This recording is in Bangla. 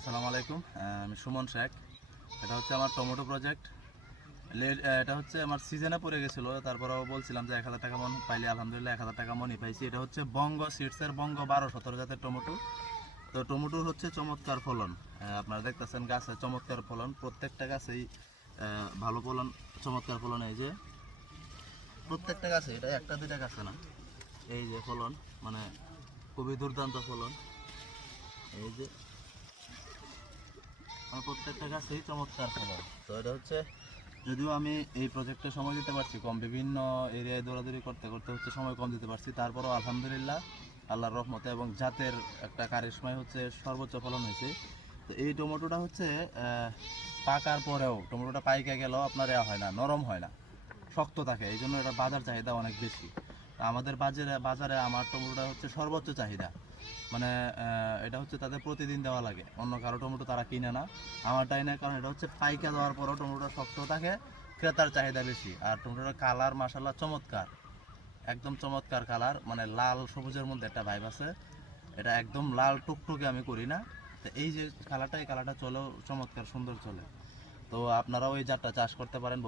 আসসালামু আলাইকুম। আমি সুমন শেখ। এটা হচ্ছে আমার টমেটো প্রজেক্ট। এটা হচ্ছে আমার সিজনে পড়ে গেছিলো, তারপরেও বলছিলাম যে 1,000 টাকা মন পাইলে আলহামদুলিল্লাহ 1,000 টাকা মনই পাইছি। এটা হচ্ছে বঙ্গ সিডসের বঙ্গ 12-17 জাতের টমেটো। তো টমেটোর হচ্ছে চমৎকার ফলন। আপনারা দেখতেছেন গাছে চমৎকার ফলন, প্রত্যেকটা গাছেই ভালো ফলন, চমৎকার ফলন। এই যে প্রত্যেকটা গাছে, এটা একটা দুইটা গাছে না, এই যে ফলন, মানে খুবই দুর্দান্ত ফলন। এই যে আমার প্রত্যেকটা গাছেই চমৎকার ফলন। তো এটা হচ্ছে, যদিও আমি এই প্রজেক্টে সময় দিতে পারছি কম, বিভিন্ন এরিয়ায় দৌড়াদৌড়ি করতে করতে হচ্ছে সময় কম দিতে পারছি, তারপরেও আলহামদুলিল্লাহ আল্লাহর রহমতে এবং জাতের একটা কারিশমায় হচ্ছে সর্বোচ্চ ফলন হয়েছে। তো এই টমেটোটা হচ্ছে পাকার পরেও টমেটোটা পাইকে গেলেও আপনার হয় না, নরম হয় না, শক্ত থাকে, এই জন্য এটা বাজার চাহিদা অনেক বেশি। আমাদের বাজারে আমার টমেটোটা হচ্ছে সর্বোচ্চ চাহিদা। মানে এটা হচ্ছে তাদের প্রতিদিন দেওয়া লাগে, অন্য কারো টমেটো তারা কিনে না, আমারটাই না, কারণ এটা হচ্ছে পাইকা দেওয়ার পরও টমেটোটা শক্ত থাকে, ক্রেতার চাহিদা বেশি। আর টমেটোটার কালার মাশাআল্লাহ চমৎকার, একদম চমৎকার কালার, মানে লাল সবুজের মধ্যে একটা ভাইব আছে। এটা একদম লাল টুকটুকে আমি করি না। তো এই যে কালারটা, এই কালারটা চলেও চমৎকার সুন্দর চলে। তো আপনারাও এই জাতটা চাষ করতে পারেন।